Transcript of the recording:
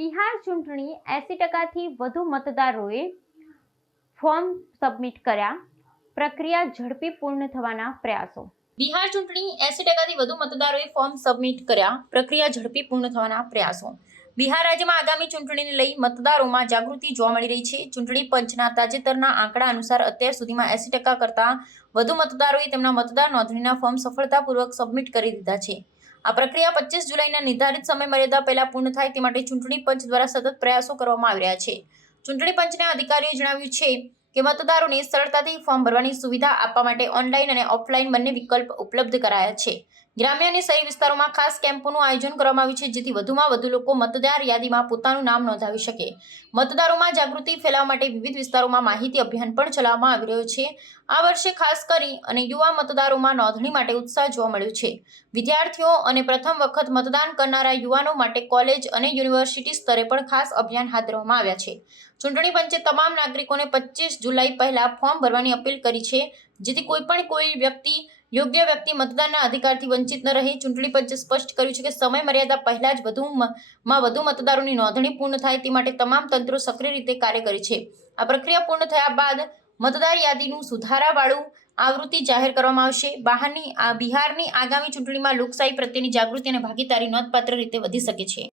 બિહાર ચૂંટણી એસી ટકાથી વધુ મતદારોએ ફોર્મ સબમિટ કર્યા. પ્રક્રિયા ઝડપી પૂર્ણ થવાના પ્રયાસો. બિહાર ચૂંટણી એસી ટકાથી વધુ મતદારોએ ફોર્મ સબમિટ કર્યા. પ્રક્રિયા ઝડપી પૂર્ણ થવાના પ્રયાસો. બિહાર રાજ્યમાં આગામી ચૂંટણીને લઈ મતદારોમાં જાગૃતિ જોવા મળી રહી છે. ચૂંટણી પંચના તાજેતરના આંકડા અનુસાર અત્યાર સુધીમાં એસી ટકા કરતાં વધુ મતદારોએ તેમના મતદાર નોંધણીના ફોર્મ સફળતાપૂર્વક સબમિટ કરી દીધા છે. આ પ્રક્રિયા પચીસ જુલાઈના નિર્ધારિત સમય મર્યાદા પહેલા પૂર્ણ થાય તે માટે ચૂંટણી પંચ દ્વારા સતત પ્રયાસો કરવામાં આવી રહ્યા છે. ચૂંટણી પંચના અધિકારીએ જણાવ્યું છે કે મતદારોને સરળતાથી ફોર્મ ભરવાની સુવિધા આપવા માટે ઓનલાઈન અને ઓફલાઈન બંને વિકલ્પ ઉપલબ્ધ કરાયા છે. ગ્રામ્ય અને શહેરી વિસ્તારોમાં ખાસ કેમ્પોનું આયોજન કરવામાં આવ્યું છે, જેથી વધુમાં વધુ લોકો મતદાર યાદીમાં પોતાનું નામ નોંધાવી શકે. મતદારોમાં જાગૃતિ ફેલાવવા માટે વિવિધ વિસ્તારોમાં માહિતી અભિયાન પણ ચલાવવામાં આવી રહ્યો છે. આ વર્ષે ખાસ કરી અને યુવા મતદારોમાં નોંધણી માટે ઉત્સાહ જોવા મળ્યો છે. વિદ્યાર્થીઓ અને પ્રથમ વખત મતદાન કરનારા યુવાનો માટે કોલેજ અને યુનિવર્સિટી સ્તરે પણ ખાસ અભિયાન હાથ ધરવામાં આવ્યા છે. ચૂંટણી પંચે તમામ નાગરિકોને પચીસ જુલાઈ પહેલા ફોર્મ ભરવાની અપીલ કરી છે, જેથી કોઈ પણ કોઈ વ્યક્તિ, યોગ્ય વ્યક્તિ મતદાનના અધિકારથી વંચિત ન રહે. ચૂંટણી પંચે સ્પષ્ટ કર્યું છે કે સમય મર્યાદા પહેલા જ વધુમાં વધુ મતદારોની નોંધણી પૂર્ણ થાય તે માટે તમામ તંત્રો સક્રિય રીતે કાર્ય કરે છે. આ પ્રક્રિયા પૂર્ણ થયા બાદ મતદાર યાદીનું સુધારાવાળું આવૃત્તિ જાહેર કરવામાં આવશે. બહારની બિહારની આગામી ચૂંટણીમાં લોકશાહી પ્રત્યેની જાગૃતિ અને ભાગીદારી નોંધપાત્ર રીતે વધી શકે છે.